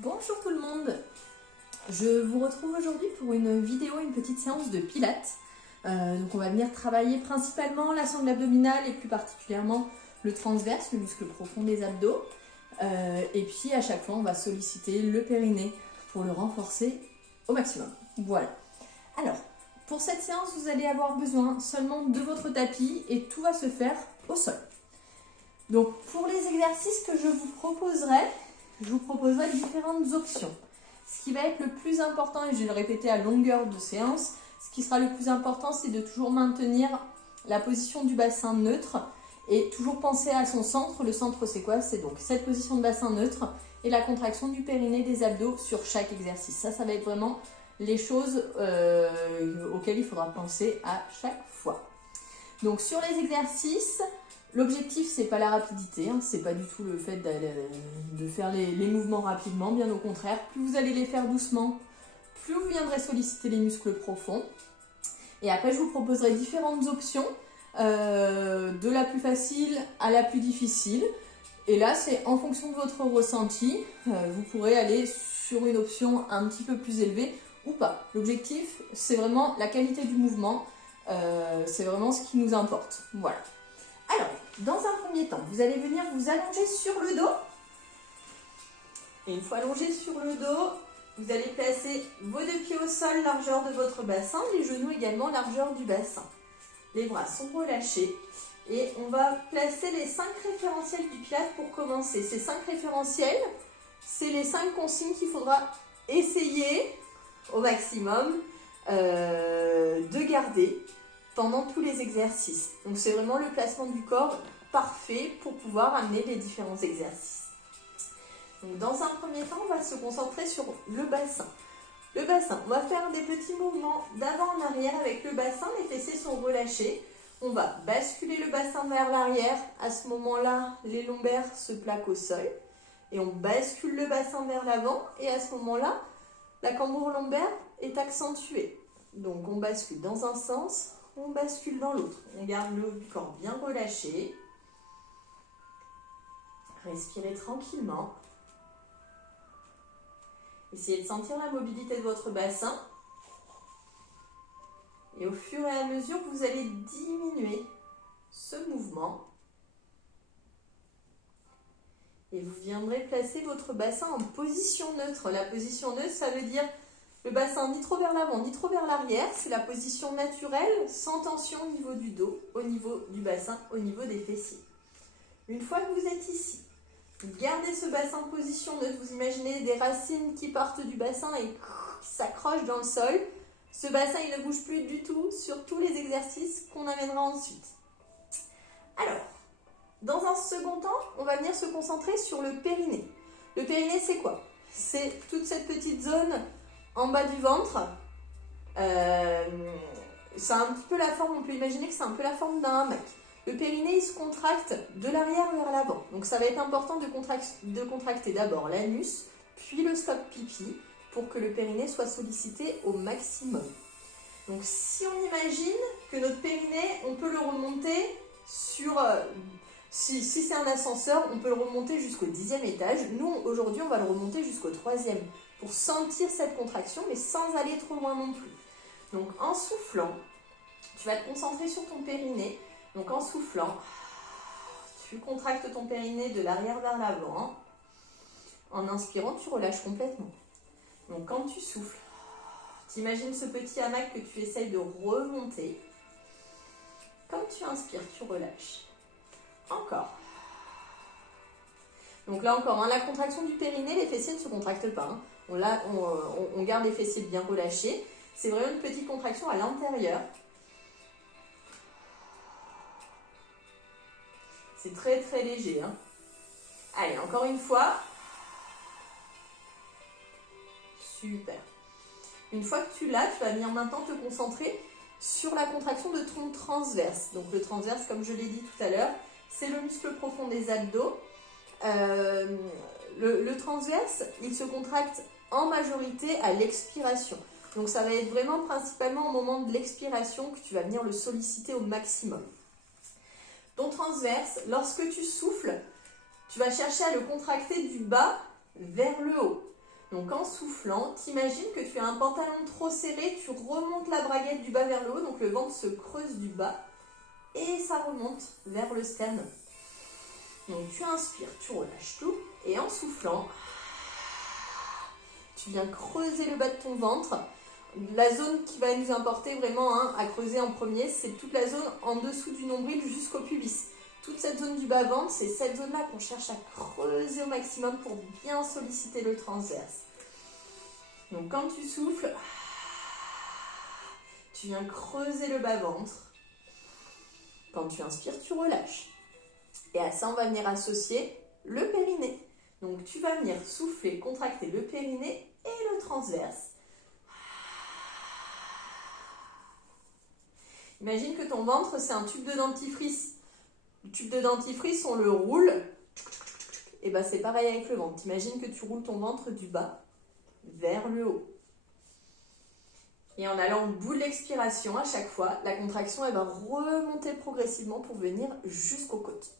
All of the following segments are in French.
Bonjour tout le monde, je vous retrouve aujourd'hui pour une vidéo, une petite séance de pilates. Donc on va venir travailler principalement la sangle abdominale et plus particulièrement le transverse, le muscle profond des abdos. Et puis à chaque fois on va solliciter le périnée pour le renforcer au maximum. Voilà. Alors pour cette séance vous allez avoir besoin seulement de votre tapis et tout va se faire au sol. Donc pour les exercices que je vous proposerai différentes options. Ce qui va être le plus important, et je vais le répéter à longueur de séance, ce qui sera le plus important, c'est de toujours maintenir la position du bassin neutre et toujours penser à son centre. Le centre, c'est quoi? C'est donc cette position de bassin neutre et la contraction du périnée des abdos sur chaque exercice. Ça va être vraiment les choses auxquelles il faudra penser à chaque fois. Donc sur les exercices, l'objectif, c'est pas la rapidité, hein, c'est pas du tout le fait de faire les mouvements rapidement, bien au contraire. Plus vous allez les faire doucement, plus vous viendrez solliciter les muscles profonds. Et après, je vous proposerai différentes options, de la plus facile à la plus difficile. Et là, c'est en fonction de votre ressenti, vous pourrez aller sur une option un petit peu plus élevée ou pas. L'objectif, c'est vraiment la qualité du mouvement, c'est vraiment ce qui nous importe. Voilà. Alors, dans un premier temps, vous allez venir vous allonger sur le dos. Et une fois allongé sur le dos, vous allez placer vos deux pieds au sol, largeur de votre bassin, les genoux également, largeur du bassin. Les bras sont relâchés et on va placer les 5 référentiels du pilates pour commencer. Ces 5 référentiels, c'est les 5 consignes qu'il faudra essayer au maximum de garder pendant tous les exercices. Donc c'est vraiment le placement du corps parfait pour pouvoir amener les différents exercices. Donc dans un premier temps, on va se concentrer sur le bassin. Le bassin, on va faire des petits mouvements d'avant en arrière avec le bassin, les fessiers sont relâchés. On va basculer le bassin vers l'arrière. À ce moment-là, les lombaires se plaquent au sol. Et on bascule le bassin vers l'avant. Et à ce moment-là, la cambrure lombaire est accentuée. Donc on bascule dans un sens, on bascule dans l'autre. On garde le haut du corps bien relâché. Respirez tranquillement. Essayez de sentir la mobilité de votre bassin. Et au fur et à mesure, vous allez diminuer ce mouvement. Et vous viendrez placer votre bassin en position neutre. La position neutre, ça veut dire le bassin ni trop vers l'avant, ni trop vers l'arrière. C'est la position naturelle, sans tension au niveau du dos, au niveau du bassin, au niveau des fessiers. Une fois que vous êtes ici, vous gardez ce bassin en position neutre. Vous imaginez des racines qui partent du bassin et qui s'accrochent dans le sol. Ce bassin, il ne bouge plus du tout sur tous les exercices qu'on amènera ensuite. Alors, dans un second temps, on va venir se concentrer sur le périnée. Le périnée, c'est quoi? C'est toute cette petite zone en bas du ventre. C'est un petit peu la forme, on peut imaginer que c'est un peu la forme d'un hamac. Le périnée, il se contracte de l'arrière vers l'avant. Donc ça va être important de contracter d'abord l'anus, puis le stop pipi, pour que le périnée soit sollicité au maximum. Donc si on imagine que notre périnée, on peut le remonter sur... si c'est un ascenseur, on peut le remonter jusqu'au 10e étage. Nous, aujourd'hui, on va le remonter jusqu'au 3e pour sentir cette contraction, mais sans aller trop loin non plus. Donc en soufflant, tu vas te concentrer sur ton périnée. Donc en soufflant, tu contractes ton périnée de l'arrière vers l'avant. En inspirant, tu relâches complètement. Donc quand tu souffles, tu imagines ce petit hamac que tu essayes de remonter. Quand tu inspires, tu relâches. Encore. Donc là encore, hein, la contraction du périnée, les fessiers ne se contractent pas. Hein. On garde les fessiers bien relâchés. C'est vraiment une petite contraction à l'intérieur. C'est très très léger. Hein. Allez, encore une fois. Super. Une fois que tu l'as, tu vas venir maintenant te concentrer sur la contraction de ton transverse. Donc le transverse, comme je l'ai dit tout à l'heure, c'est le muscle profond des abdos. Le transverse, il se contracte en majorité à l'expiration. Donc ça va être vraiment principalement au moment de l'expiration que tu vas venir le solliciter au maximum. Ton transverse, lorsque tu souffles, tu vas chercher à le contracter du bas vers le haut. Donc en soufflant, t'imagines que tu as un pantalon trop serré, tu remontes la braguette du bas vers le haut, donc le ventre se creuse du bas et ça remonte vers le sternum. Donc tu inspires, tu relâches tout et en soufflant, tu viens creuser le bas de ton ventre. La zone qui va nous importer vraiment à creuser en premier, c'est toute la zone en dessous du nombril jusqu'au pubis. Toute cette zone du bas-ventre, c'est cette zone-là qu'on cherche à creuser au maximum pour bien solliciter le transverse. Donc quand tu souffles, tu viens creuser le bas-ventre. Quand tu inspires, tu relâches. Et à ça, on va venir associer le périnée. Donc tu vas venir souffler, contracter le périnée et le transverse. Imagine que ton ventre, c'est un tube de dentifrice. Le tube de dentifrice, on le roule. Et bien c'est pareil avec le ventre. Imagine que tu roules ton ventre du bas vers le haut. Et en allant au bout de l'expiration, à chaque fois, la contraction elle va remonter progressivement pour venir jusqu'aux côtes.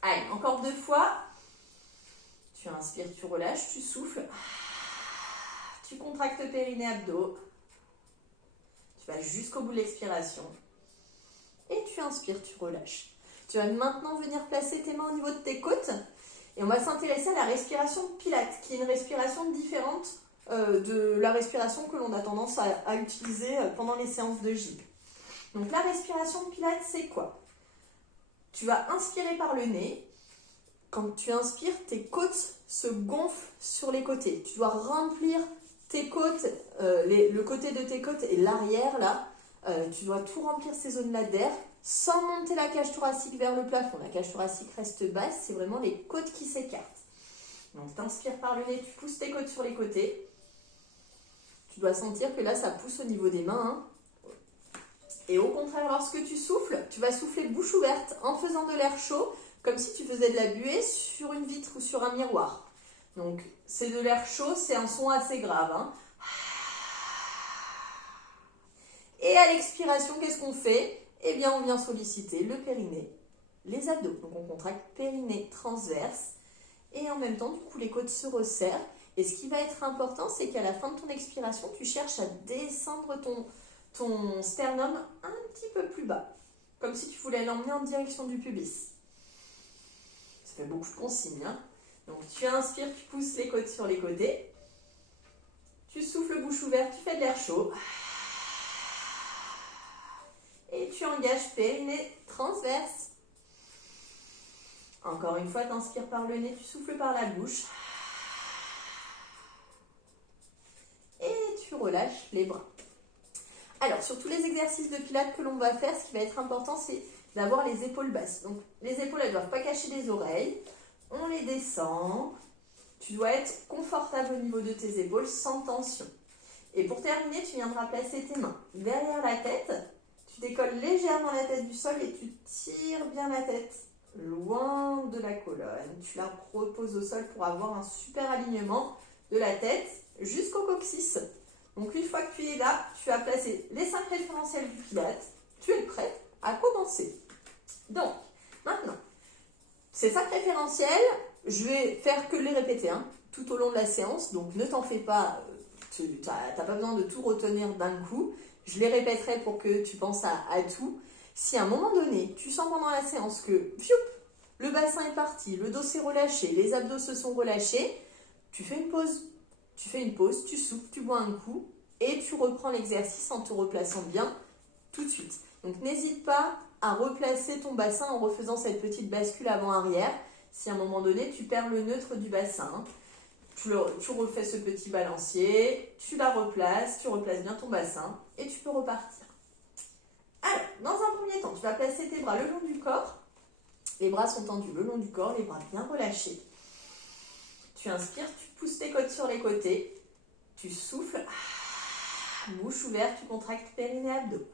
Allez, encore 2 fois. Tu inspires, tu relâches, tu souffles. Tu contractes périnée, abdos. Tu vas jusqu'au bout de l'expiration. Et tu inspires, tu relâches. Tu vas maintenant venir placer tes mains au niveau de tes côtes. Et on va s'intéresser à la respiration de Pilates, qui est une respiration différente de la respiration que l'on a tendance à utiliser pendant les séances de gym. Donc la respiration de Pilates, c'est quoi? Tu vas inspirer par le nez. Quand tu inspires, tes côtes se gonflent sur les côtés. Tu dois remplir tes côtes, le côté de tes côtes et l'arrière là. Tu dois tout remplir ces zones-là d'air sans monter la cage thoracique vers le plafond. La cage thoracique reste basse, c'est vraiment les côtes qui s'écartent. Donc tu inspires par le nez, tu pousses tes côtes sur les côtés. Tu dois sentir que là, ça pousse au niveau des mains. Et au contraire, lorsque tu souffles, tu vas souffler bouche ouverte en faisant de l'air chaud, comme si tu faisais de la buée sur une vitre ou sur un miroir. Donc, c'est de l'air chaud, c'est un son assez grave. Et à l'expiration, qu'est-ce qu'on fait? Eh bien, on vient solliciter le périnée, les abdos. Donc, on contracte périnée transverse. Et en même temps, du coup, les côtes se resserrent. Et ce qui va être important, c'est qu'à la fin de ton expiration, tu cherches à descendre ton sternum un petit peu plus bas. Comme si tu voulais l'emmener en direction du pubis. Ça fait beaucoup de consignes. Donc tu inspires, tu pousses les côtes sur les côtés. Tu souffles bouche ouverte, tu fais de l'air chaud. Et tu engages périnée transverse. Encore une fois, tu inspires par le nez, tu souffles par la bouche. Et tu relâches les bras. Alors, sur tous les exercices de pilates que l'on va faire, ce qui va être important, c'est d'avoir les épaules basses. Donc, les épaules, elles ne doivent pas cacher les oreilles. On les descend. Tu dois être confortable au niveau de tes épaules, sans tension. Et pour terminer, tu viendras placer tes mains derrière la tête. Tu décolles légèrement la tête du sol et tu tires bien la tête loin de la colonne. Tu la reposes au sol pour avoir un super alignement de la tête jusqu'au coccyx. Donc une fois que tu es là, tu as placé les 5 référentiels du Pilates. Tu es prête à commencer. Donc, maintenant, ces 5 référentiels, je vais faire que les répéter tout au long de la séance. Donc ne t'en fais pas, tu n'as pas besoin de tout retenir d'un coup. Je les répéterai pour que tu penses à tout. Si à un moment donné, tu sens pendant la séance que le bassin est parti, le dos s'est relâché, les abdos se sont relâchés, tu fais une pause. Tu fais une pause, tu souffles, tu bois un coup et tu reprends l'exercice en te replaçant bien tout de suite. Donc n'hésite pas à replacer ton bassin en refaisant cette petite bascule avant-arrière. Si à un moment donné, tu perds le neutre du bassin, tu refais ce petit balancier, tu la replaces, tu replaces bien ton bassin et tu peux repartir. Alors, dans un premier temps, tu vas placer tes bras le long du corps. Les bras sont tendus le long du corps, les bras bien relâchés. Tu inspires, tu pousses tes côtes sur les côtés, tu souffles, bouche ouverte, tu contractes périnée abdos.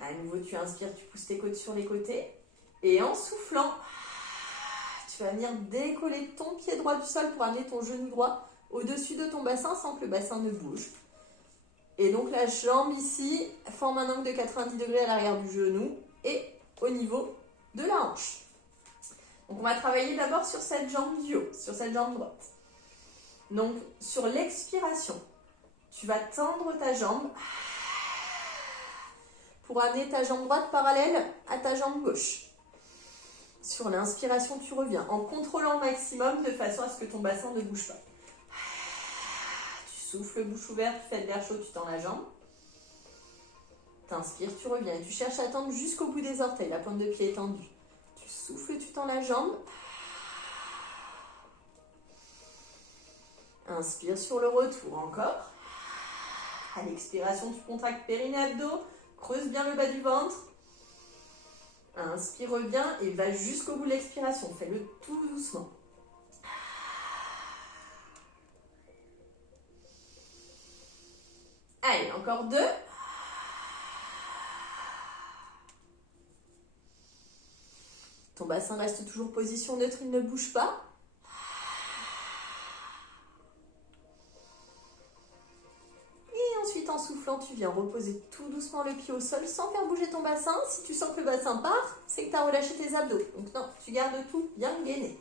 À nouveau, tu inspires, tu pousses tes côtes sur les côtés. Et en soufflant, tu vas venir décoller ton pied droit du sol pour amener ton genou droit au-dessus de ton bassin sans que le bassin ne bouge. Et donc la jambe ici forme un angle de 90 degrés à l'arrière du genou et au niveau de la hanche. Donc on va travailler d'abord sur cette jambe du haut, sur cette jambe droite. Donc, sur l'expiration, tu vas tendre ta jambe pour amener ta jambe droite parallèle à ta jambe gauche. Sur l'inspiration, tu reviens en contrôlant au maximum de façon à ce que ton bassin ne bouge pas. Tu souffles bouche ouverte, tu fais de l'air chaud, tu tends la jambe. T'inspires, tu reviens et tu cherches à tendre jusqu'au bout des orteils, la pointe de pied est tendue. Tu souffles, tu tends la jambe. Inspire sur le retour, encore. À l'expiration, tu contractes périnée, abdos, creuse bien le bas du ventre. Inspire bien et va jusqu'au bout de l'expiration. Fais-le tout doucement. Allez, encore 2. Ton bassin reste toujours position neutre, il ne bouge pas. Et ensuite, en soufflant, tu viens reposer tout doucement le pied au sol sans faire bouger ton bassin. Si tu sens que le bassin part, c'est que tu as relâché tes abdos. Donc non, tu gardes tout bien gainé.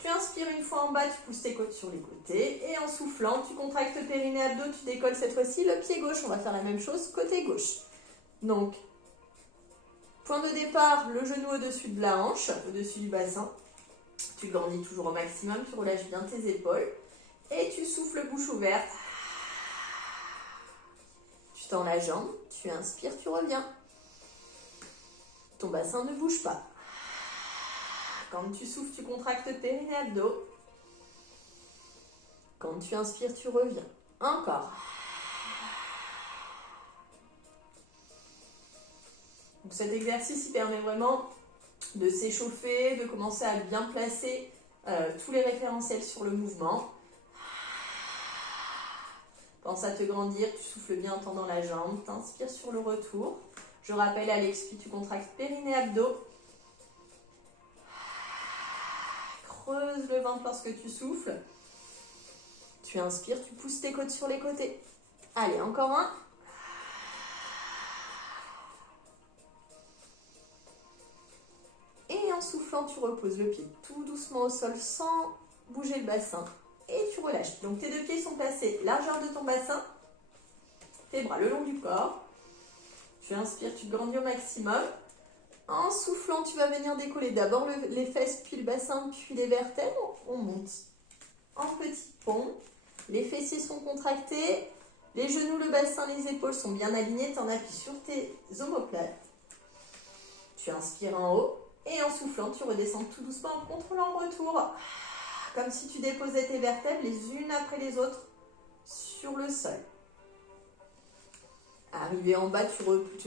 Tu inspires une fois en bas, tu pousses tes côtes sur les côtés. Et en soufflant, tu contractes périnée, abdos, tu décolles cette fois-ci le pied gauche. On va faire la même chose côté gauche. Donc, point de départ, le genou au-dessus de la hanche, au-dessus du bassin. Tu grandis toujours au maximum, tu relâches bien tes épaules. Et tu souffles bouche ouverte. Tu tends la jambe, tu inspires, tu reviens. Ton bassin ne bouge pas. Quand tu souffles, tu contractes périnée, abdos. Quand tu inspires, tu reviens. Encore. Donc cet exercice, il permet vraiment de s'échauffer, de commencer à bien placer tous les référentiels sur le mouvement. Pense à te grandir, tu souffles bien en tendant la jambe, t'inspires sur le retour. Je rappelle à l'expire, tu contractes périnée, abdos. Creuse le ventre lorsque tu souffles. Tu inspires, tu pousses tes côtes sur les côtés. Allez, encore un. Et en soufflant, tu reposes le pied tout doucement au sol sans bouger le bassin. Et tu relâches. Donc tes deux pieds sont placés largeur de ton bassin. Tes bras le long du corps. Tu inspires, tu grandis au maximum. En soufflant, tu vas venir décoller d'abord les fesses, puis le bassin, puis les vertèbres. On monte en petit pont. Les fessiers sont contractés. Les genoux, le bassin, les épaules sont bien alignés. Tu en appuies sur tes omoplates. Tu inspires en haut. Et en soufflant, tu redescends tout doucement en contrôlant le retour. Comme si tu déposais tes vertèbres les unes après les autres sur le sol. Arrivé en bas, tu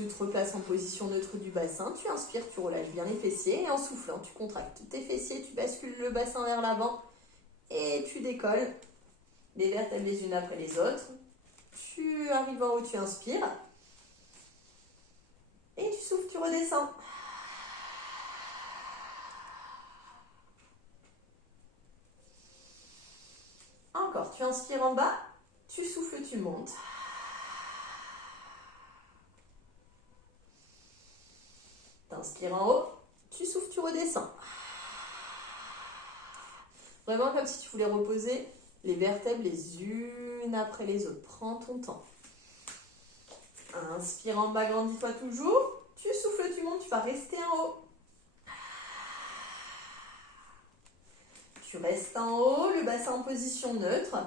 te replaces en position neutre du bassin. Tu inspires, tu relâches bien les fessiers. Et en soufflant, tu contractes tes fessiers, tu bascules le bassin vers l'avant. Et tu décolles les vertèbres les unes après les autres. Tu arrives en haut, tu inspires. Et tu souffles, tu redescends. Encore, tu inspires en bas, tu souffles, tu montes. T'inspires en haut, tu souffles, tu redescends. Vraiment comme si tu voulais reposer les vertèbres les unes après les autres. Prends ton temps. Inspire en bas, grandis-toi toujours. Tu souffles, tu montes, tu vas rester en haut. Tu restes en haut, le bassin en position neutre.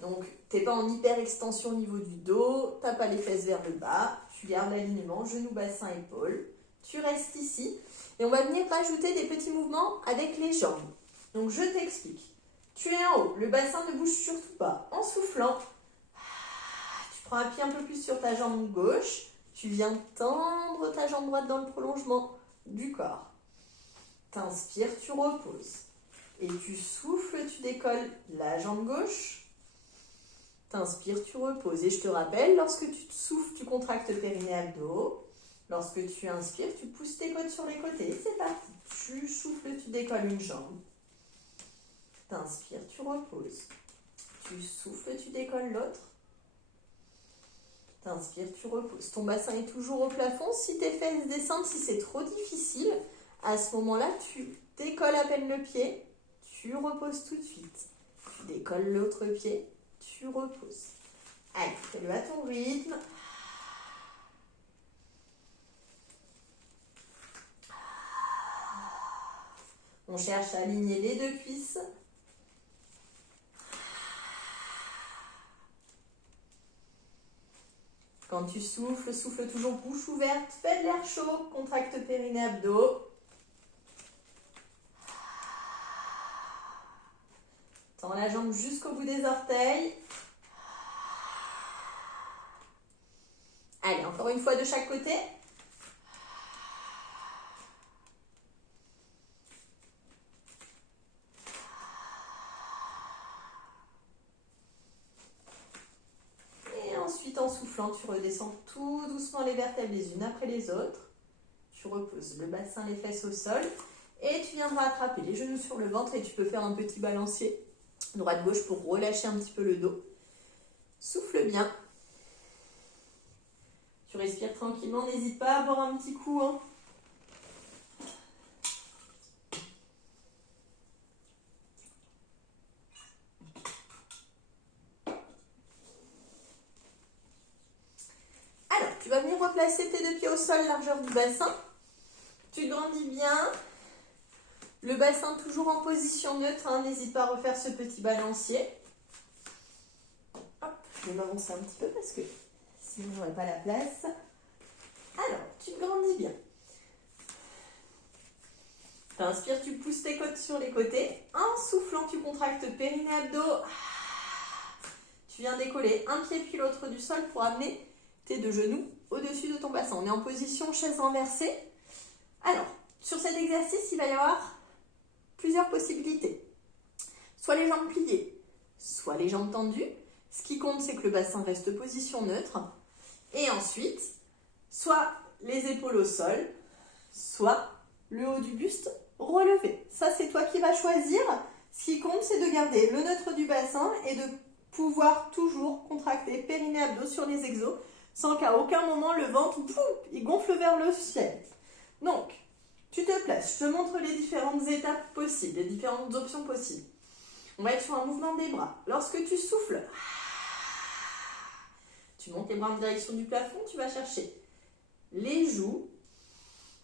Donc, tu n'es pas en hyper extension au niveau du dos, tu n'as pas les fesses vers le bas. Tu gardes l'alignement, genoux, bassin, épaules. Tu restes ici. Et on va venir rajouter des petits mouvements avec les jambes. Donc, je t'explique. Tu es en haut, le bassin ne bouge surtout pas. En soufflant, tu prends un pied un peu plus sur ta jambe gauche. Tu viens tendre ta jambe droite dans le prolongement du corps. T'inspires, tu reposes. Et tu souffles, tu décolles la jambe gauche. T'inspires, tu reposes. Et je te rappelle, lorsque tu souffles, tu contractes périnée, abdos. Lorsque tu inspires, tu pousses tes côtes sur les côtés. C'est parti. Tu souffles, tu décolles une jambe. T'inspires, tu reposes. Tu souffles, tu décolles l'autre. T'inspires, tu reposes. Ton bassin est toujours au plafond. Si tes fesses descendent, si c'est trop difficile, à ce moment-là, tu décolles à peine le pied. Tu reposes tout de suite. Tu décolles l'autre pied, tu reposes. Allez, fais-le à ton rythme. On cherche à aligner les deux cuisses. Quand tu souffles, souffle toujours bouche ouverte. Fais de l'air chaud, contracte périnée, abdos. Tends la jambe jusqu'au bout des orteils. Allez, encore une fois de chaque côté. Et ensuite, en soufflant, tu redescends tout doucement les vertèbres les unes après les autres. Tu reposes le bassin, les fesses au sol. Et tu viendras attraper les genoux sur le ventre et tu peux faire un petit balancier droite-gauche pour relâcher un petit peu le dos. Souffle bien. Tu respires tranquillement, n'hésite pas à boire un petit coup. Alors, tu vas venir replacer tes deux pieds au sol, largeur du bassin. Tu grandis bien. Le bassin toujours en position neutre, n'hésite pas à refaire ce petit balancier. Hop, je vais m'avancer un petit peu parce que sinon je n'aurai pas la place. Alors, tu grandis bien. Tu inspires, tu pousses tes côtes sur les côtés. En soufflant, tu contractes périnée, abdos. Tu viens décoller un pied puis l'autre du sol pour amener tes deux genoux au-dessus de ton bassin. On est en position chaise renversée. Alors, sur cet exercice, il va y avoir plusieurs possibilités. Soit les jambes pliées, soit les jambes tendues. Ce qui compte, c'est que le bassin reste position neutre. Et ensuite, soit les épaules au sol, soit le haut du buste relevé. Ça, c'est toi qui vas choisir. Ce qui compte, c'est de garder le neutre du bassin et de pouvoir toujours contracter périnée, abdos sur les exos sans qu'à aucun moment le ventre il gonfle vers le ciel. Donc, tu te places, je te montre les différentes étapes possibles, les différentes options possibles. On va être sur un mouvement des bras. Lorsque tu souffles, tu montes les bras en direction du plafond, tu vas chercher les joues.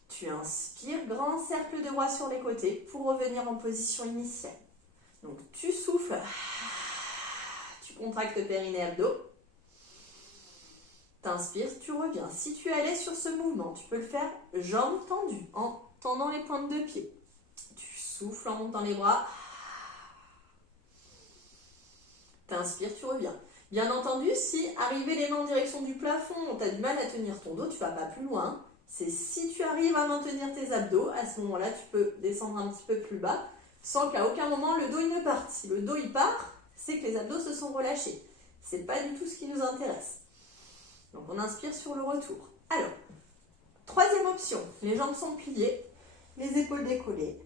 Tu inspires, grand cercle de bras sur les côtés pour revenir en position initiale. Donc tu souffles, tu contractes périnée, abdos. Tu inspires, tu reviens. Si tu es à l'aise sur ce mouvement, tu peux le faire jambes tendues, en tendant les pointes de pied. Tu souffles en montant les bras. Tu inspires, tu reviens. Bien entendu, si arriver les mains en direction du plafond, tu as du mal à tenir ton dos, tu ne vas pas plus loin. C'est si tu arrives à maintenir tes abdos, à ce moment-là, tu peux descendre un petit peu plus bas, sans qu'à aucun moment le dos il ne parte. Si le dos il part, c'est que les abdos se sont relâchés. Ce n'est pas du tout ce qui nous intéresse. Donc on inspire sur le retour. Alors, troisième option, les jambes sont pliées, les épaules décollées.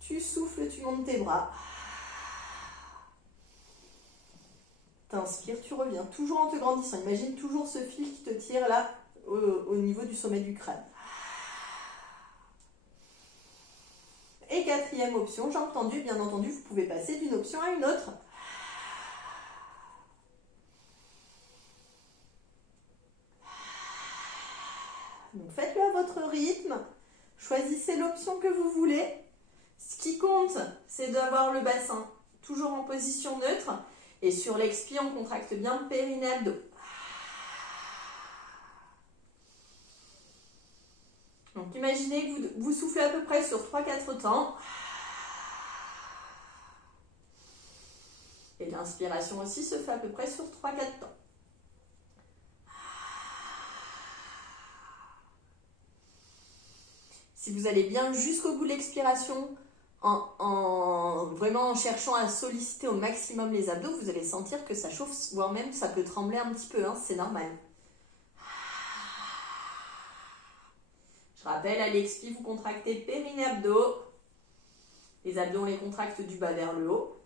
Tu souffles, tu montes tes bras. T'inspires, tu reviens, toujours en te grandissant. Imagine toujours ce fil qui te tire là, au niveau du sommet du crâne. Et quatrième option, jambes tendues, bien entendu, vous pouvez passer d'une option à une autre. Donc faites-le à votre rythme, choisissez l'option que vous voulez. Ce qui compte, c'est d'avoir le bassin toujours en position neutre. Et sur l'expire, on contracte bien périnée, abdos. Donc imaginez que vous soufflez à peu près sur 3-4 temps. Et l'inspiration aussi se fait à peu près sur 3-4 temps. Si vous allez bien jusqu'au bout de l'expiration, vraiment en cherchant à solliciter au maximum les abdos, vous allez sentir que ça chauffe, voire même ça peut trembler un petit peu, c'est normal. Je rappelle, à l'expi, vous contractez périnée, abdos. Les abdos, on les contracte du bas vers le haut.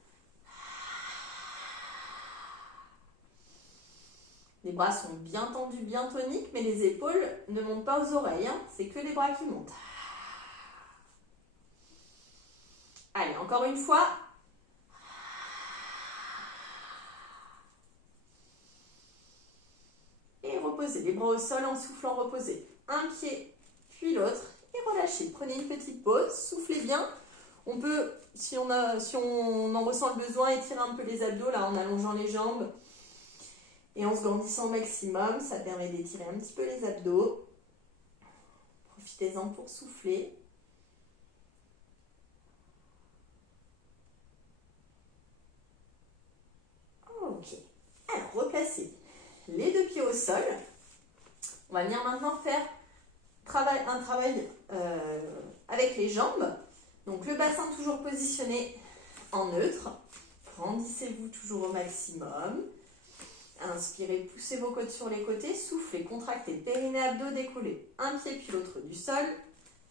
Les bras sont bien tendus, bien toniques, mais les épaules ne montent pas aux oreilles. C'est que les bras qui montent. Allez, encore une fois. reposer. Les bras au sol en soufflant, reposer. Un pied, puis l'autre, et relâchez. Prenez une petite pause, soufflez bien. On peut, si on en ressent le besoin, étirer un peu les abdos là en allongeant les jambes et en se grandissant au maximum. Ça permet d'étirer un petit peu les abdos. Profitez-en pour souffler. Ok. Alors, replacez les deux pieds au sol. On va venir maintenant faire un travail avec les jambes. Donc, le bassin toujours positionné en neutre. Grandissez-vous toujours au maximum. Inspirez, poussez vos côtes sur les côtés. Soufflez, contractez, périnée, abdos, décollez. Un pied puis l'autre du sol.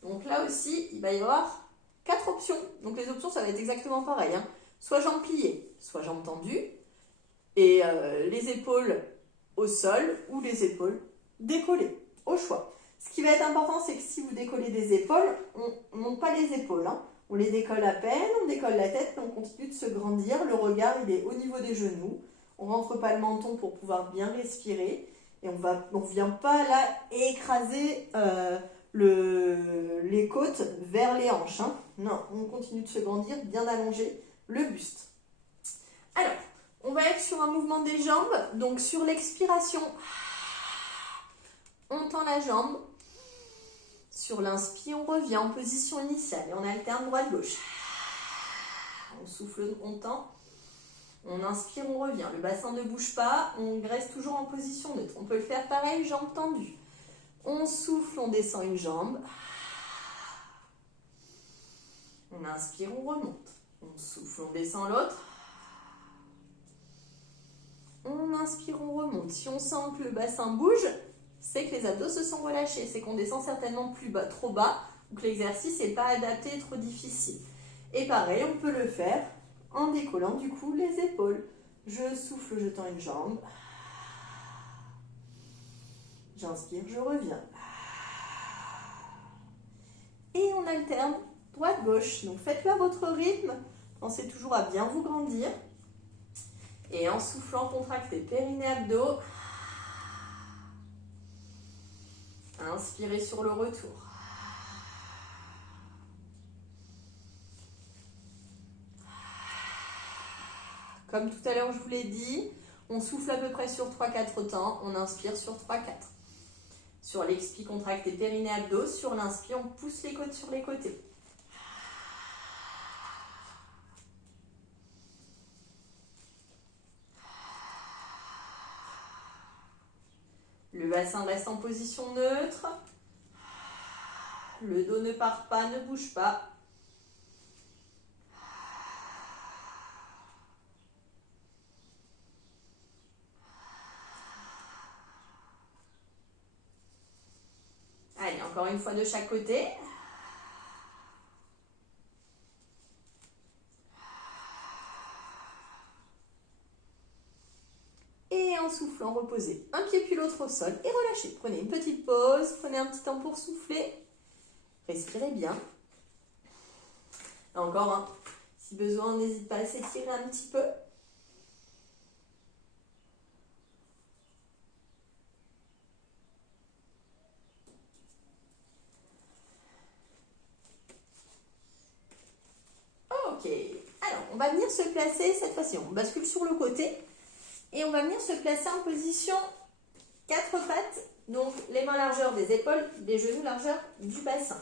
Donc là aussi, il va y avoir 4 options. Donc les options, ça va être exactement pareil. Hein. Soit jambes pliées, soit jambes tendues. Et les épaules au sol ou les épaules décollées, au choix. Ce qui va être important, c'est que si vous décollez des épaules, on ne monte pas les épaules. Hein. On les décolle à peine, on décolle la tête, mais on continue de se grandir. Le regard, il est au niveau des genoux. On ne rentre pas le menton pour pouvoir bien respirer. Et on ne vient pas là écraser les côtes vers les hanches. Hein. Non, on continue de se grandir, bien allonger le buste. Alors, on va être sur un mouvement des jambes. Donc, sur l'expiration, on tend la jambe. Sur l'inspire, on revient en position initiale et on alterne droite-gauche. On souffle, on tend. On inspire, on revient. Le bassin ne bouge pas, on reste toujours en position neutre. On peut le faire pareil, jambes tendues. On souffle, on descend une jambe. On inspire, on remonte. On souffle, on descend l'autre. On inspire, on remonte. Si on sent que le bassin bouge, c'est que les abdos se sont relâchés. C'est qu'on descend certainement plus bas, trop bas, ou que l'exercice n'est pas adapté, trop difficile. Et pareil, on peut le faire en décollant du coup les épaules. Je souffle, je tends une jambe. J'inspire, je reviens. Et on alterne droite-gauche. Donc faites-le à votre rythme. Pensez toujours à bien vous grandir. Et en soufflant, contractez périnée, abdos. Inspirez sur le retour. Comme tout à l'heure, je vous l'ai dit, on souffle à peu près sur 3-4 temps. On inspire sur 3-4. Sur l'expire, contractez périnée, abdos. Sur l'inspire, on pousse les côtes sur les côtés. Le bassin reste en position neutre. Le dos ne part pas, ne bouge pas. Allez, encore une fois de chaque côté. Et en soufflant, reposez un pied puis l'autre au sol et relâchez. Prenez une petite pause, prenez un petit temps pour souffler. Respirez bien. Et encore, hein, si besoin, n'hésite pas à s'étirer un petit peu. Ok, alors on va venir se placer cette fois-ci. On bascule sur le côté et on va venir se placer en position 4 pattes. Donc les mains largeur des épaules, les genoux largeur du bassin.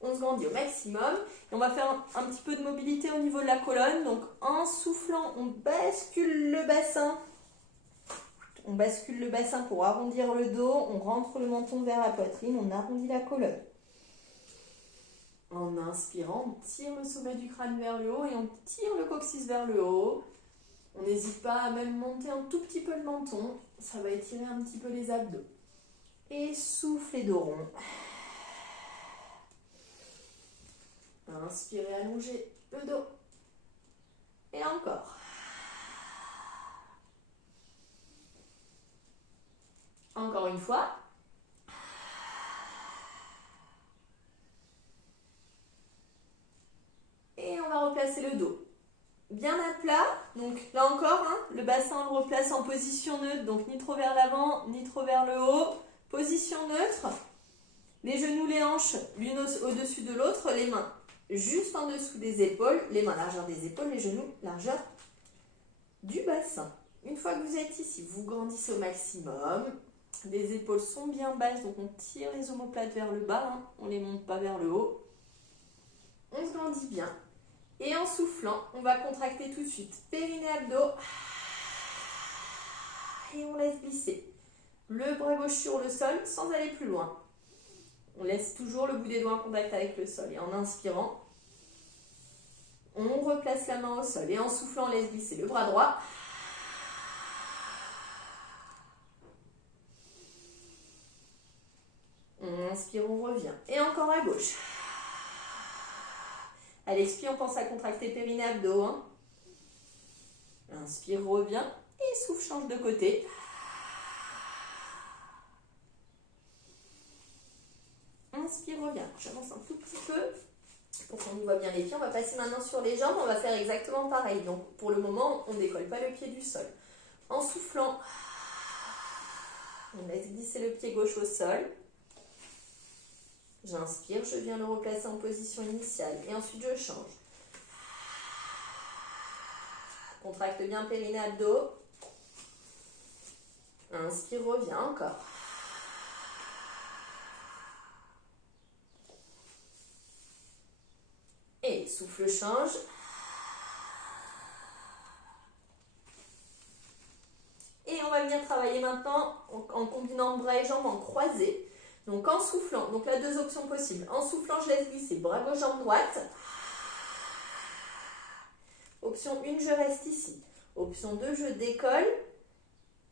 On se grandit au maximum et on va faire un petit peu de mobilité au niveau de la colonne. Donc en soufflant, on bascule le bassin. On bascule le bassin pour arrondir le dos. On rentre le menton vers la poitrine. On arrondit la colonne. En inspirant, on tire le sommet du crâne vers le haut et on tire le coccyx vers le haut. On n'hésite pas à même monter un tout petit peu le menton. Ça va étirer un petit peu les abdos. Et soufflez dos rond. Inspirez, allongez le dos. Et encore. Encore une fois. Et on va replacer le dos. bien à plat. Donc là encore, hein, le bassin on le replace en position neutre, donc ni trop vers l'avant, ni trop vers le haut. Position neutre. Les genoux, les hanches, l'une au-dessus de l'autre, les mains juste en dessous des épaules, les mains largeur des épaules, les genoux largeur du bassin. Une fois que vous êtes ici, vous grandissez au maximum. Les épaules sont bien basses, donc on tire les omoplates vers le bas, hein, on ne les monte pas vers le haut. On se grandit bien. Et en soufflant, on va contracter tout de suite périnée, abdos. Et on laisse glisser le bras gauche sur le sol sans aller plus loin. On laisse toujours le bout des doigts en contact avec le sol. Et en inspirant, on replace la main au sol. Et en soufflant, on laisse glisser le bras droit. On inspire, on revient. Et encore à gauche. À l'expire, on pense à contracter périnée, abdos. Hein. Inspire, revient. Et souffle, change de côté. Inspire, revient. J'avance un tout petit peu pour qu'on voit bien les pieds. On va passer maintenant sur les jambes. On va faire exactement pareil. Donc, pour le moment, on ne décolle pas le pied du sol. En soufflant, on laisse glisser le pied gauche au sol. J'inspire, je viens le replacer en position initiale. Et ensuite, je change. Contracte bien périnée, abdos. Inspire, reviens encore. Et souffle, change. Et on va venir travailler maintenant en combinant bras et jambes en croisé. Donc en soufflant, donc là 2 options possibles. En soufflant, je laisse glisser bras gauche, jambe droite. Option 1, je reste ici. Option 2, je décolle.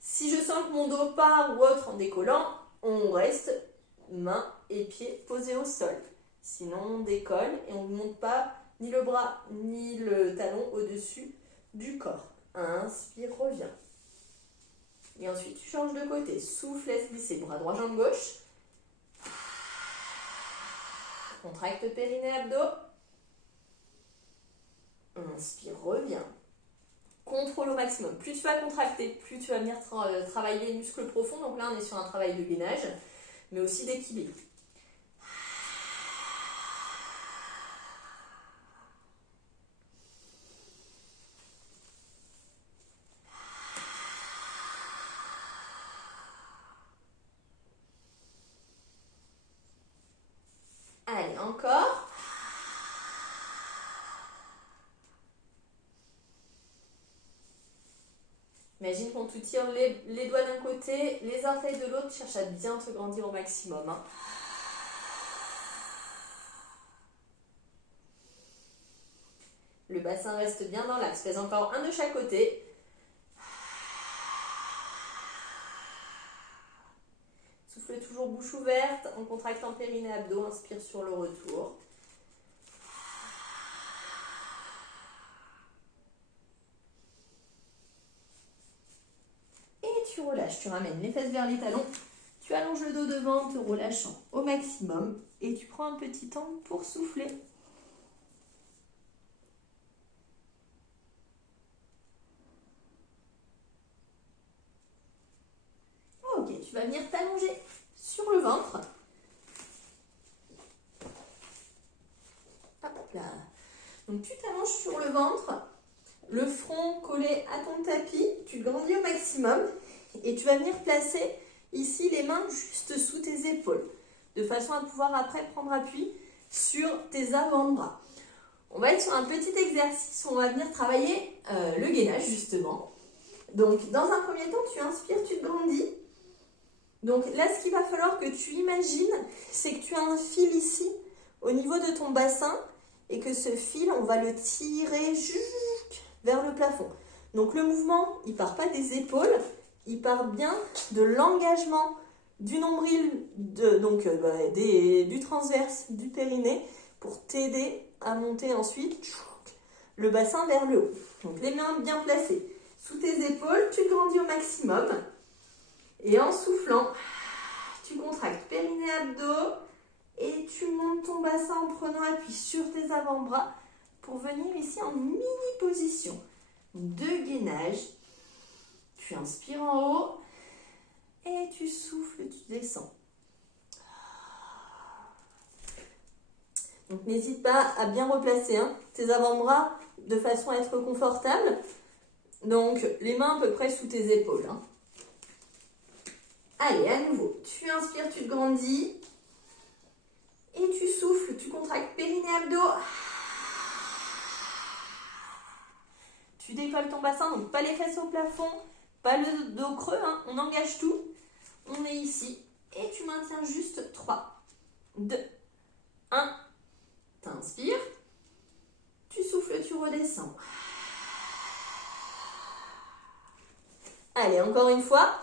Si je sens que mon dos part ou autre en décollant, on reste mains et pieds posés au sol. Sinon, on décolle et on ne monte pas ni le bras ni le talon au-dessus du corps. Inspire, reviens. Et ensuite, tu changes de côté. Souffle, laisse glisser bras droit, jambe gauche. Contracte périnée, abdos. Inspire, reviens. Contrôle au maximum. Plus tu vas contracter, plus tu vas venir travailler les muscles profonds. Donc là, on est sur un travail de gainage, mais aussi d'équilibre. Allez, encore. Imagine qu'on te tire les doigts d'un côté, les orteils de l'autre, cherche à bien te grandir au maximum. Hein. Le bassin reste bien dans l'axe. Fais encore un de chaque côté. Souffle toujours bouche ouverte en contractant périnée, abdos. Inspire sur le retour. Tu relâches, tu ramènes les fesses vers les talons, tu allonges le dos devant, te relâchant au maximum et tu prends un petit temps pour souffler. Ok, tu vas venir t'allonger sur le ventre. Hop là. Donc tu t'allonges sur le ventre, le front collé à ton tapis, tu grandis au maximum. Et tu vas venir placer ici les mains juste sous tes épaules, de façon à pouvoir après prendre appui sur tes avant-bras. On va être sur un petit exercice où on va venir travailler le gainage justement. Donc dans un premier temps, tu inspires, tu te grandis. Donc là, ce qu'il va falloir que tu imagines, c'est que tu as un fil ici au niveau de ton bassin et que ce fil, on va le tirer juste vers le plafond. Donc le mouvement, il ne part pas des épaules, il part bien de l'engagement du nombril, du transverse, du périnée, pour t'aider à monter ensuite le bassin vers le haut. Donc les mains bien placées sous tes épaules, tu grandis au maximum. Et en soufflant, tu contractes périnée, abdos et tu montes ton bassin en prenant appui sur tes avant-bras pour venir ici en mini position de gainage. Tu inspires en haut et tu souffles, tu descends. Donc n'hésite pas à bien replacer tes avant-bras de façon à être confortable. Donc les mains à peu près sous tes épaules. Allez, à nouveau, tu inspires, tu te grandis. Et tu souffles, tu contractes périnée, abdos. Tu décolles ton bassin, donc pas les fesses au plafond, pas le dos creux, on engage tout. On est ici et tu maintiens juste 3, 2, 1. T'inspires, tu souffles, tu redescends. Allez, encore une fois.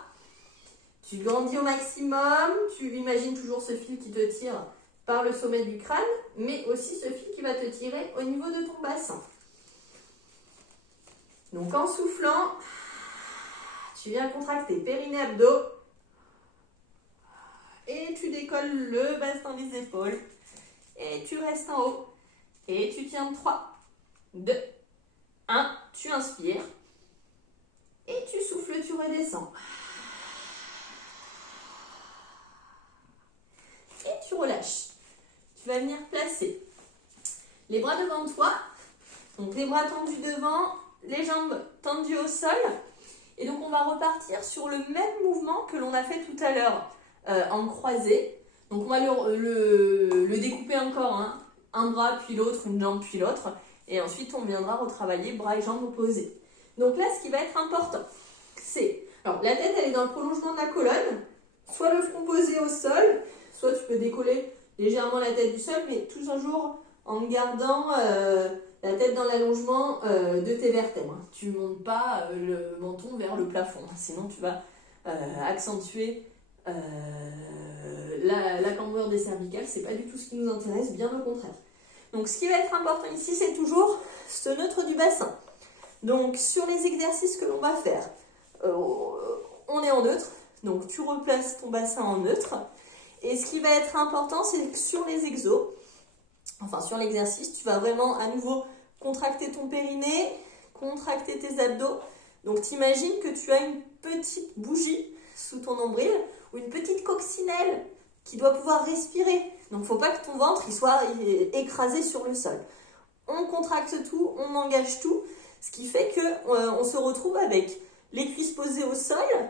Tu grandis au maximum, tu imagines toujours ce fil qui te tire par le sommet du crâne, mais aussi ce fil qui va te tirer au niveau de ton bassin. Donc en soufflant, tu viens contracter périnée, abdos et tu décolles le bassin des épaules et tu restes en haut et tu tiens 3, 2, 1, tu inspires et tu souffles, tu redescends. Et tu relâches. Tu vas venir placer les bras devant toi, donc les bras tendus devant, les jambes tendues au sol. Et donc on va repartir sur le même mouvement que l'on a fait tout à l'heure en croisé. Donc on va le découper encore, un bras puis l'autre, une jambe puis l'autre. Et ensuite on viendra retravailler bras et jambes opposés. Donc là ce qui va être important, c'est, alors la tête elle est dans le prolongement de la colonne, soit le front posé au sol, soit tu peux décoller légèrement la tête du sol, mais toujours en gardant la tête dans l'allongement de tes vertèbres. Tu ne montes pas le menton vers le plafond, sinon tu vas accentuer la cambrure des cervicales. C'est pas du tout ce qui nous intéresse, bien au contraire. Donc ce qui va être important ici, c'est toujours ce neutre du bassin. Donc sur les exercices que l'on va faire, on est en neutre, donc tu replaces ton bassin en neutre. Et ce qui va être important, c'est que sur les exos, enfin sur l'exercice, tu vas vraiment à nouveau contracter ton périnée, contracter tes abdos. Donc t'imagines que tu as une petite bougie sous ton nombril ou une petite coccinelle qui doit pouvoir respirer. Donc il ne faut pas que ton ventre il soit écrasé sur le sol. On contracte tout, on engage tout, ce qui fait qu'on se retrouve avec les cuisses posées au sol,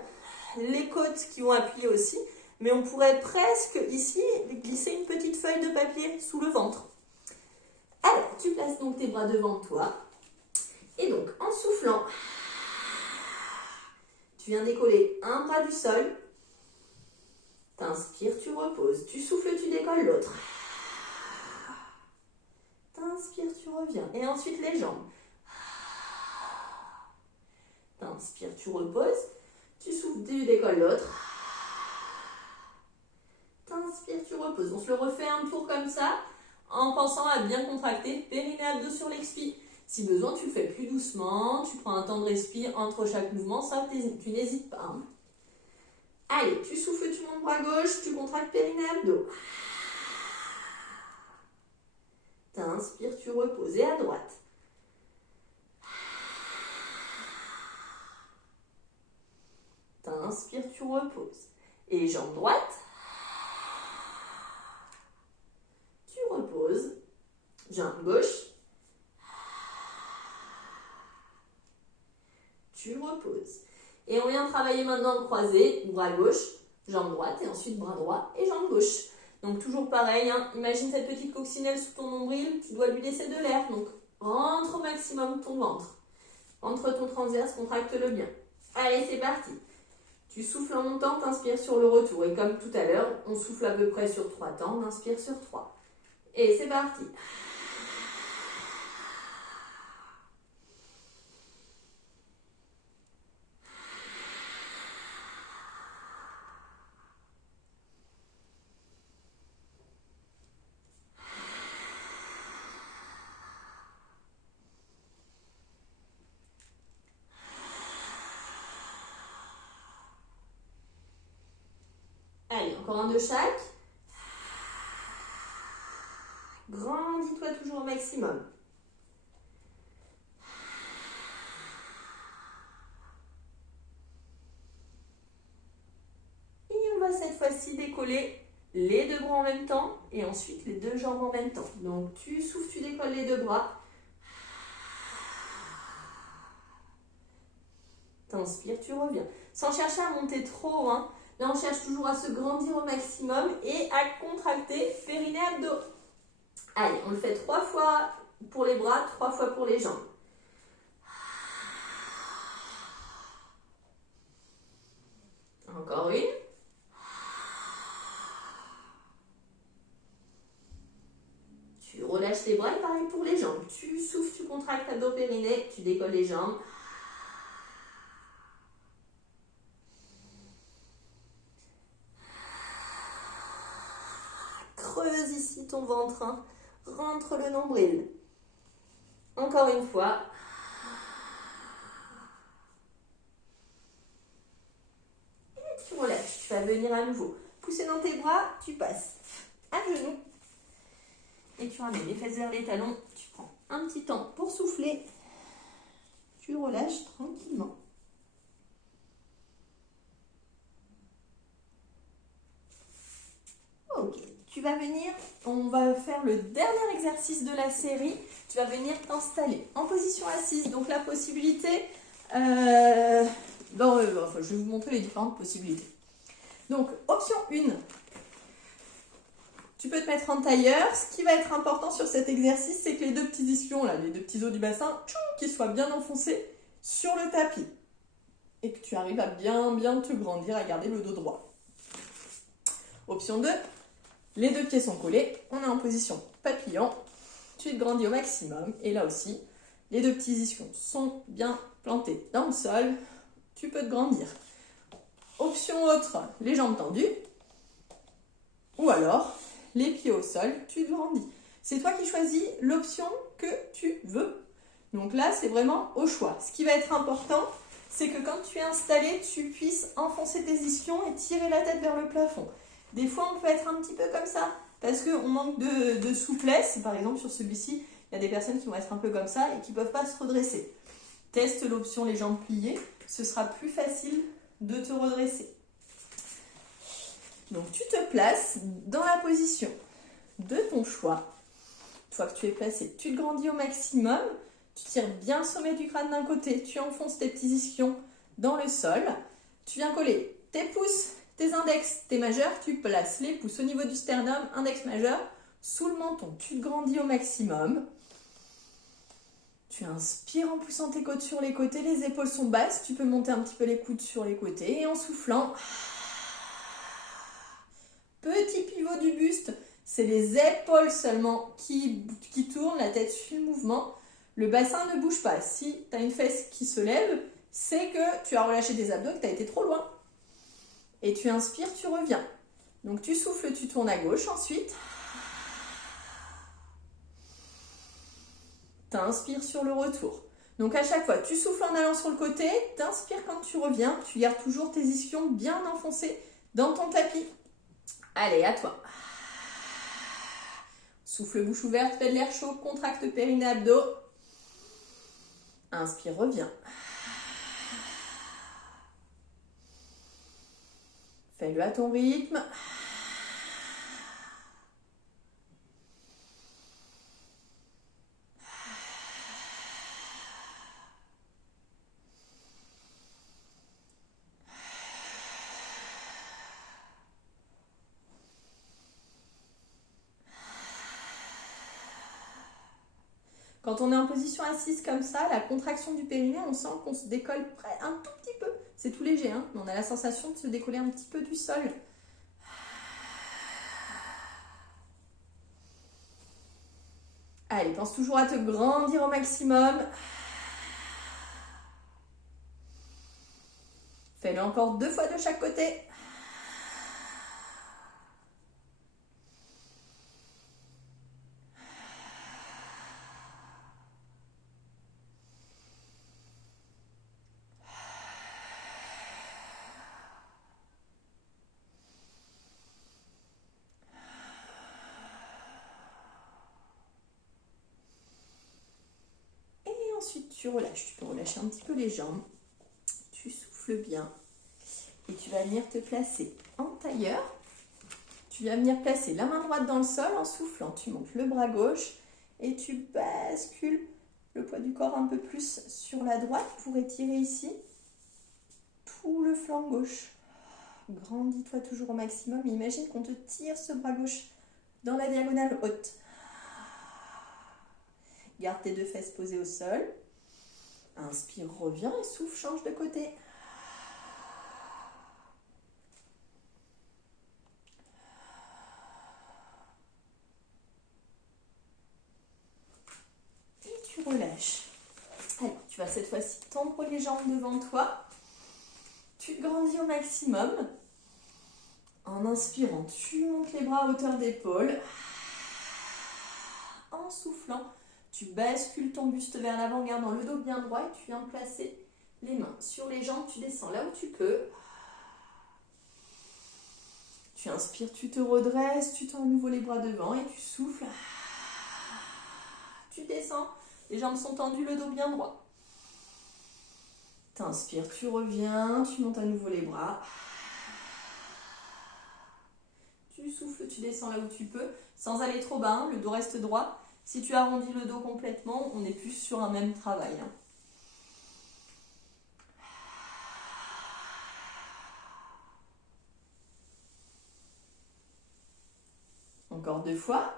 les côtes qui vont appuyer aussi, mais on pourrait presque ici glisser une petite feuille de papier sous le ventre. Alors, tu places donc tes bras devant toi. Et donc, en soufflant, tu viens décoller un bras du sol. T'inspires, tu reposes. Tu souffles, tu décolles l'autre. T'inspires, tu reviens. Et ensuite, les jambes. T'inspires, tu reposes. Tu souffles, tu décolles l'autre. T'inspires, tu reposes. On se le refait un tour comme ça, en pensant à bien contracter périnée, abdos sur l'expi. Si besoin, tu le fais plus doucement, tu prends un temps de respire entre chaque mouvement, ça tu n'hésites pas. Allez, tu souffles, tu montes bras gauche, tu contractes périnée, abdos. T'inspires, tu reposes. Et à droite. T'inspires, tu reposes. Et jambe droite. Tu reposes. Jambe gauche. Tu reposes. Et on vient travailler maintenant en croisé, bras gauche, jambe droite, et ensuite bras droit et jambe gauche. Donc toujours pareil, imagine cette petite coccinelle sous ton nombril, tu dois lui laisser de l'air. Donc rentre au maximum ton ventre. Entre ton transverse, contracte-le bien. Allez, c'est parti. Tu souffles en montant, t'inspires sur le retour. Et comme tout à l'heure, on souffle à peu près sur 3 temps, on inspire sur 3. Et c'est parti. Allez, encore un de chaque. Grandis-toi toujours au maximum. fois-ci décoller les deux bras en même temps et ensuite les deux jambes en même temps. Donc tu souffles, tu décolles les deux bras. T'inspires, tu reviens. Sans chercher à monter trop, hein. Là, on cherche toujours à se grandir au maximum et à contracter périnée, abdos. Allez, on le fait 3 fois pour les bras, 3 fois pour les jambes. Encore une. Tu relâches les bras et pareil pour les jambes. Tu souffles, tu contractes abdos, périnée, tu décolles les jambes. Creuse ici ton ventre, hein. Rentre le nombril. Encore une fois. Et tu relâches. Tu vas venir à nouveau. Pousser dans tes bras, tu passes à genoux. Et tu ramènes les fesses vers les talons. Tu prends un petit temps pour souffler. Tu relâches tranquillement. Ok. Tu vas venir, on va faire le dernier exercice de la série. Tu vas venir t'installer en position assise. Donc la possibilité, je vais vous montrer les différentes possibilités. Donc option 1, tu peux te mettre en tailleur. Ce qui va être important sur cet exercice, c'est que les deux petits ischions, là, les deux petits os du bassin, qu'ils soient bien enfoncés sur le tapis. Et que tu arrives à bien te grandir, à garder le dos droit. Option 2, les deux pieds sont collés, on est en position papillon, tu te grandis au maximum et là aussi, les deux petits ischions sont bien plantés dans le sol, tu peux te grandir. Option autre, les jambes tendues ou alors les pieds au sol, tu te grandis. C'est toi qui choisis l'option que tu veux. Donc là, c'est vraiment au choix. Ce qui va être important, c'est que quand tu es installé, tu puisses enfoncer tes ischions et tirer la tête vers le plafond. Des fois, on peut être un petit peu comme ça, parce qu'on manque de souplesse. Par exemple, sur celui-ci, il y a des personnes qui vont être un peu comme ça et qui ne peuvent pas se redresser. Teste l'option les jambes pliées, ce sera plus facile de te redresser. Donc, tu te places dans la position de ton choix. Une fois que tu es placé, tu te grandis au maximum, tu tires bien le sommet du crâne d'un côté, tu enfonces tes petits ischions dans le sol, tu viens coller tes pouces, tes index, tes majeurs, tu places les pouces au niveau du sternum, index majeur, sous le menton. Tu te grandis au maximum. Tu inspires en poussant tes côtes sur les côtés, les épaules sont basses, tu peux monter un petit peu les coudes sur les côtés et en soufflant. Petit pivot du buste, c'est les épaules seulement qui tournent, la tête suit le mouvement. Le bassin ne bouge pas. Si tu as une fesse qui se lève, c'est que tu as relâché tes abdos et que tu as été trop loin. Et tu inspires, tu reviens. Donc tu souffles, tu tournes à gauche ensuite. Tu inspires sur le retour. Donc à chaque fois, tu souffles en allant sur le côté, tu inspires quand tu reviens. Tu gardes toujours tes ischions bien enfoncés dans ton tapis. Allez, à toi. Souffle bouche ouverte, fais de l'air chaud, contracte périnée, abdos. Inspire, reviens. Fais-le à ton rythme. Quand on est en position assise comme ça, la contraction du périnée, on sent qu'on se décolle un tout petit peu. C'est tout léger, hein, mais on a la sensation de se décoller un petit peu du sol. Allez, pense toujours à te grandir au maximum. Fais-le encore 2 fois de chaque côté. Ensuite, tu relâches. Tu peux relâcher un petit peu les jambes. Tu souffles bien. Et tu vas venir te placer en tailleur. Tu vas venir placer la main droite dans le sol en soufflant. Tu montes le bras gauche et tu bascules le poids du corps un peu plus sur la droite pour étirer ici tout le flanc gauche. Grandis-toi toujours au maximum. Imagine qu'on te tire ce bras gauche dans la diagonale haute. Garde tes deux fesses posées au sol. Inspire, reviens et souffle, change de côté. Et tu relâches. Allez, tu vas cette fois-ci tendre les jambes devant toi. Tu grandis au maximum. En inspirant, tu montes les bras à hauteur d'épaule. En soufflant, tu bascules ton buste vers l'avant, gardant le dos bien droit et tu viens placer les mains sur les jambes. Tu descends là où tu peux. Tu inspires, tu te redresses, tu tends à nouveau les bras devant et tu souffles. Tu descends, les jambes sont tendues, le dos bien droit. T'inspires, tu reviens, tu montes à nouveau les bras. Tu souffles, tu descends là où tu peux, sans aller trop bas, hein, le dos reste droit. Si tu arrondis le dos complètement, on est plus sur un même travail. Hein. Encore 2 fois.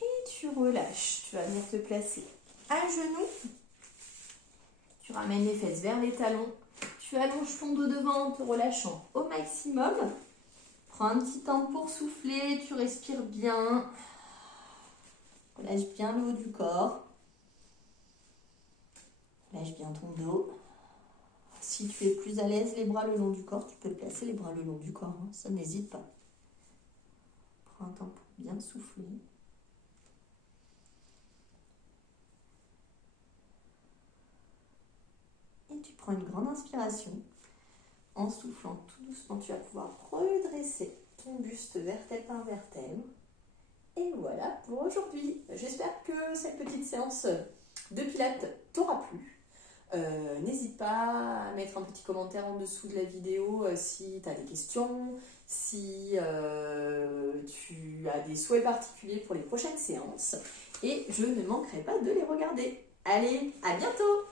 Et tu relâches. Tu vas venir te placer à genoux. Tu ramènes les fesses vers les talons. Tu allonges ton dos devant en te relâchant au maximum. Prends un petit temps pour souffler. Tu respires bien. Relâche bien le haut du corps. Relâche bien ton dos. Si tu es plus à l'aise, les bras le long du corps, tu peux placer les bras le long du corps. Hein. Ça, n'hésite pas. Prends un temps pour bien souffler. Et tu prends une grande inspiration. En soufflant tout doucement, tu vas pouvoir redresser ton buste vertèbre par vertèbre. Et voilà pour aujourd'hui. J'espère que cette petite séance de pilates t'aura plu. N'hésite pas à mettre un petit commentaire en dessous de la vidéo si tu as des questions, si tu as des souhaits particuliers pour les prochaines séances. Et je ne manquerai pas de les regarder. Allez, à bientôt!